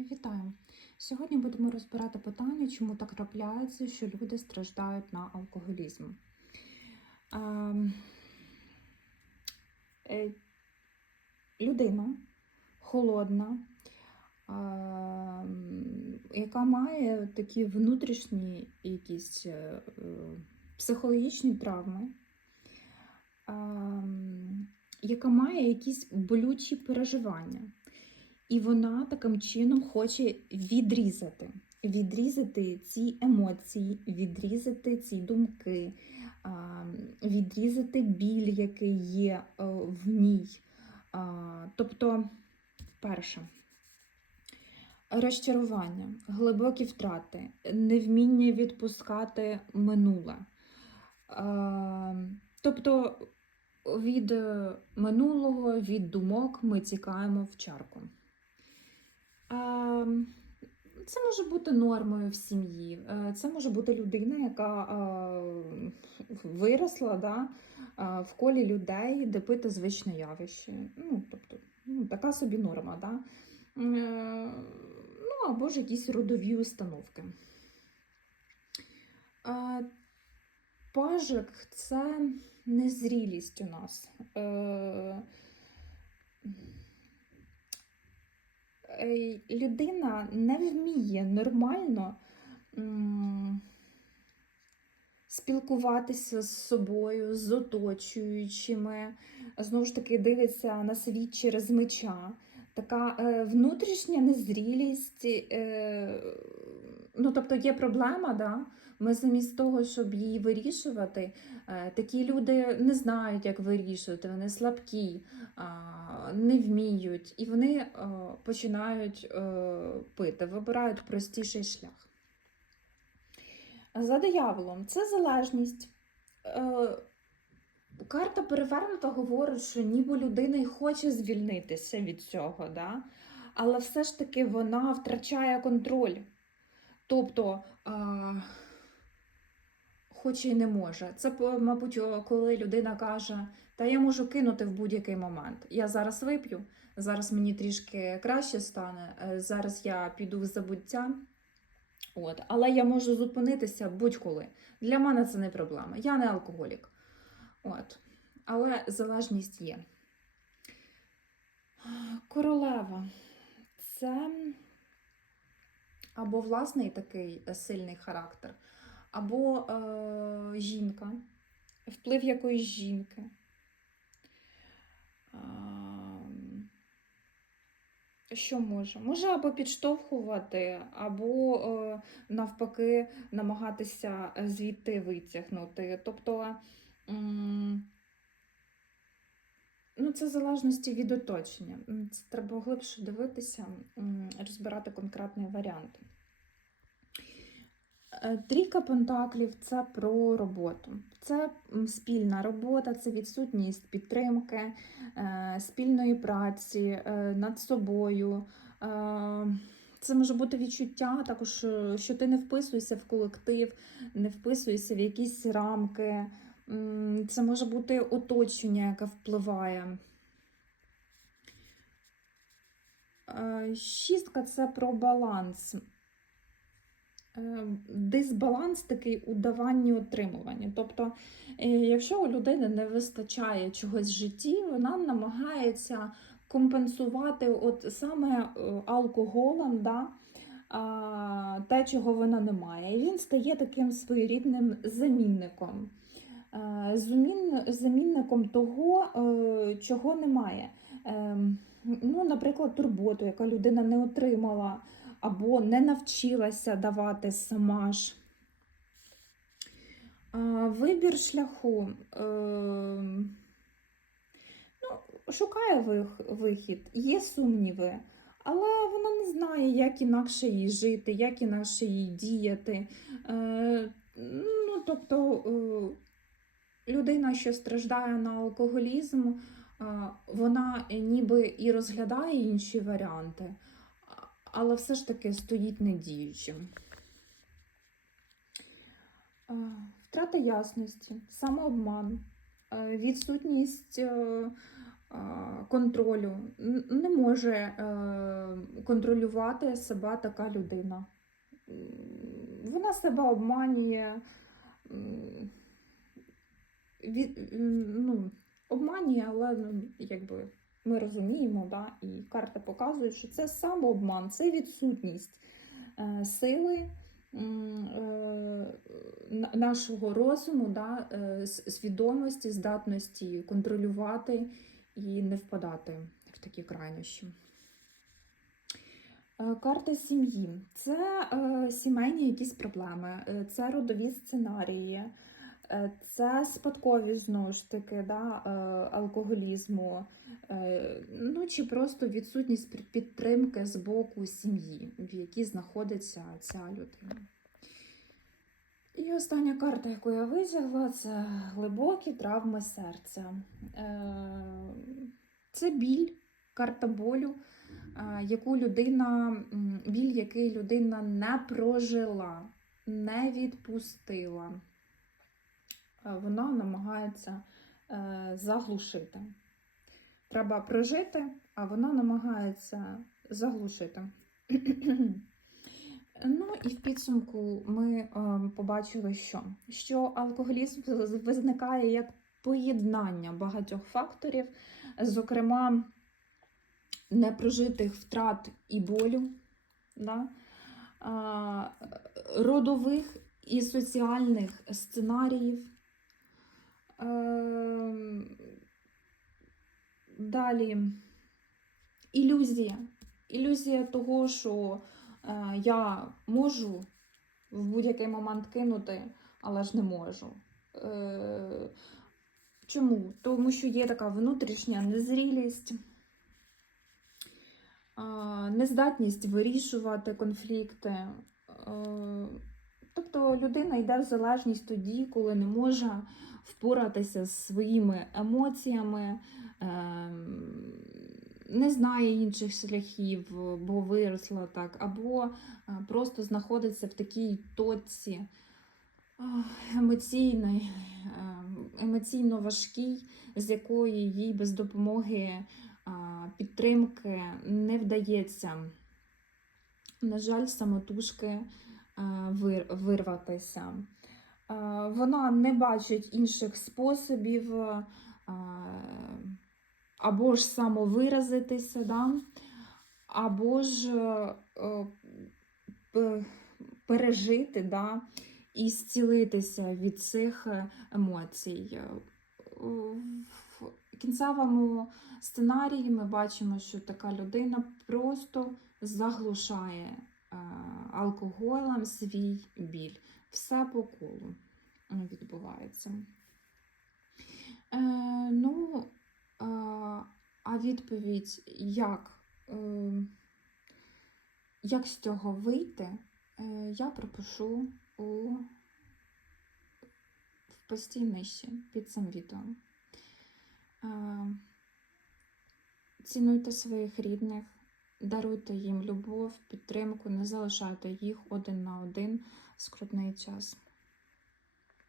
Вітаю! Сьогодні будемо розбирати питання, чому так трапляється, що люди страждають на алкоголізм. Ем, е, Людина холодна, ем, яка має такі внутрішні якісь е, е, психологічні травми, ем, яка має якісь болючі переживання. І вона таким чином хоче відрізати, відрізати ці емоції, відрізати ці думки, відрізати біль, який є е, в ній. Тобто, перше, розчарування, глибокі втрати, невміння відпускати минуле. Тобто від е, минулого, від думок ми тікаємо в чарку. Ем, Це може бути нормою в сім'ї. Е, Це може бути людина, яка е, виросла да, е, в колі людей, де пити звичне явище. Ну, тобто, ну, така собі норма. Да? Ну, або ж якісь родові установки. Пажик це незрілість у нас. Е, людина не вміє нормально спілкуватися з собою, з оточуючими, знову ж таки, дивиться на світ через меча. Така е, внутрішня незрілість. Е, ну, тобто є проблема, да? Ми замість того, щоб її вирішувати, е, такі люди не знають, як вирішувати, вони слабкі, не вміють, і вони е, починають е, пити, вибирають простіший шлях. За дияволом це залежність. Карта перевернута говорить, що ніби людина й хоче звільнитися від цього, да? але все ж таки вона втрачає контроль. Тобто, хоче і не може. Це, мабуть, коли людина каже, та я можу кинути в будь-який момент. Я зараз вип'ю, зараз мені трішки краще стане, е, зараз я піду в забуття. От, але я можу зупинитися будь-коли. Для мене це не проблема. Я не алкоголік. От. Але залежність є. Королева це або власний такий сильний характер, або е, жінка, вплив якоїсь жінки. Що може? Може або підштовхувати, або е, навпаки намагатися звідти витягнути. Тобто, ну, це в залежності від оточення. Це треба глибше дивитися, розбирати конкретний варіант. Е, Трійка пентаклів це про роботу. Це спільна робота, це відсутність підтримки, е, спільної праці е, над собою. Це може бути відчуття також, що ти не вписуєшся в колектив, не вписуєшся в якісь рамки. Це може бути оточення, яке впливає. Шістка це про баланс. Е, Дисбаланс такий у даванні отримуванні. Тобто, е, якщо у людини не вистачає чогось в житті, вона намагається компенсувати от саме е, алкоголем да, те, чого вона не має. І він стає таким своєрідним замінником. Замінником того, чого немає. Ем, Ну, наприклад, турботу, яка людина не отримала або не навчилася давати сама ж. Вибір шляху. е, Ну, шукає вихід, є сумніви, але вона не знає, як інакше їй жити, як інакше їй діяти. Е, Ну, тобто, е, людина, що страждає на алкоголізм, вона ніби і розглядає інші варіанти, але все ж таки стоїть недіючим. Втрата ясності, самообман, е, відсутність е, е, контролю. Не може е, контролювати себе така людина. Вона себе обманює. Від, ну, обманює, але ну, якби ми розуміємо, да, і карта показує, що це самообман, це відсутність е, сили е, нашого розуму, да, е, свідомості, здатності контролювати і не впадати в такі крайнощі. Карта сім'ї це сімейні якісь проблеми, це родові сценарії, це спадкові знову ж таки да, е, алкоголізму, е, ну чи просто відсутність підтримки з боку сім'ї, в якій знаходиться ця людина. І остання карта, яку я витягла, це глибокі травми серця. Е, Це біль, карта болю, е, яку людина, біль, який людина не прожила, не відпустила. Е, Вона намагається е, заглушити. Треба прожити, а вона намагається заглушити. Ну і в підсумку ми е, побачили, що? що алкоголізм виникає як поєднання багатьох факторів, зокрема непрожитих втрат і болю, да? родових і соціальних сценаріїв. Далі ілюзія. Ілюзія того, що е, я можу в будь-який момент кинути, але ж не можу. Е, чому? Тому що є така внутрішня незрілість, е, нездатність вирішувати конфлікти. Е, тобто людина йде в залежність тоді, коли не може впоратися з своїми емоціями, ем, не знає інших шляхів, бо виросла так, або е, просто знаходиться в такій точці емоційної, ем, емоційно важкій, з якої їй без допомоги підтримки не вдається. На жаль, самотужки е, вирватися. Е, Вона не бачить інших способів е, або ж самовиразитися, да? або ж е, е, пережити да? і зцілитися від цих е, емоцій. Е, В кінцевому сценарії ми бачимо, що така людина просто заглушає е, алкоголем свій біль. Все по колу відбувається. Е, ну, а відповідь, як, е, як з цього вийти, е, я пропишу у в пості нижче під цим відео. Цінуйте своїх рідних, даруйте їм любов, підтримку, не залишайте їх один на один в скрутний час.